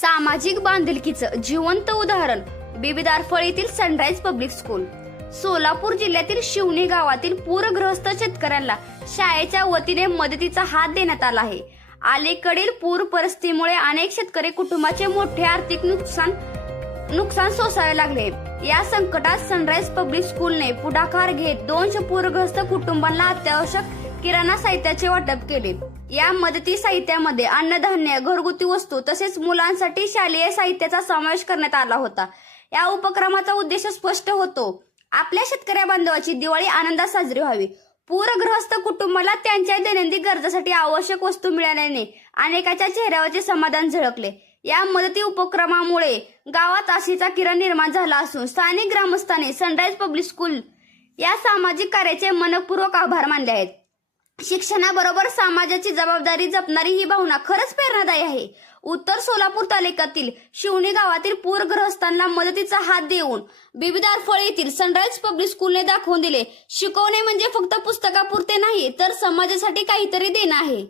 सामाजिक बांधिलकीचं जिवंत उदाहरण बिबिदारफळ येथील सनराईज पब्लिक स्कूल. सोलापूर जिल्ह्यातील शिवणी गावातील पूरग्रस्त शेतकऱ्यांना शाळेच्या वतीने मदतीचा हात देण्यात आला आहे. अलीकडील पूर परिस्थितीमुळे अनेक शेतकरी कुटुंबाचे मोठे आर्थिक नुकसान नुकसान सोसावे लागले. या संकटात सनराईज पब्लिक स्कूलने पुढाकार घेत दोनशे पूरग्रस्त कुटुंबांना अत्यावश्यक किराणा साहित्याचे वाटप केले. या मदती साहित्यामध्ये अन्नधान्य घरगुती वस्तू तसेच मुलांसाठी शालेय साहित्याचा समावेश करण्यात आला होता. या उपक्रमाचा उद्देश स्पष्ट होतो. आपल्या शेतकऱ्या बांधवाची दिवाळी आनंदात साजरी व्हावी. पूरग्रस्त कुटुंबाला त्यांच्या दैनंदिन गरजासाठी आवश्यक वस्तू मिळाल्याने अनेकाच्या चेहऱ्यावरचे समाधान झळकले. या मदती उपक्रमामुळे गावात आशीचा किरण निर्माण झाला असून स्थानिक ग्रामस्थांनी सनराईज पब्लिक स्कूल या सामाजिक कार्याचे मनपूर्वक आभार मानले आहेत. शिक्षणाबरोबर समाजाची जबाबदारी जपणारी ही भावना खरंच प्रेरणादायी आहे. उत्तर सोलापूर तालुक्यातील शिवणी गावातील पूरग्रस्तांना मदतीचा हात देऊन बिबिदार फळ येथील सनराईज पब्लिक स्कूलने दाखवून दिले. शिकवणे म्हणजे फक्त पुस्तकापुरते नाही तर समाजासाठी काहीतरी देणं आहे.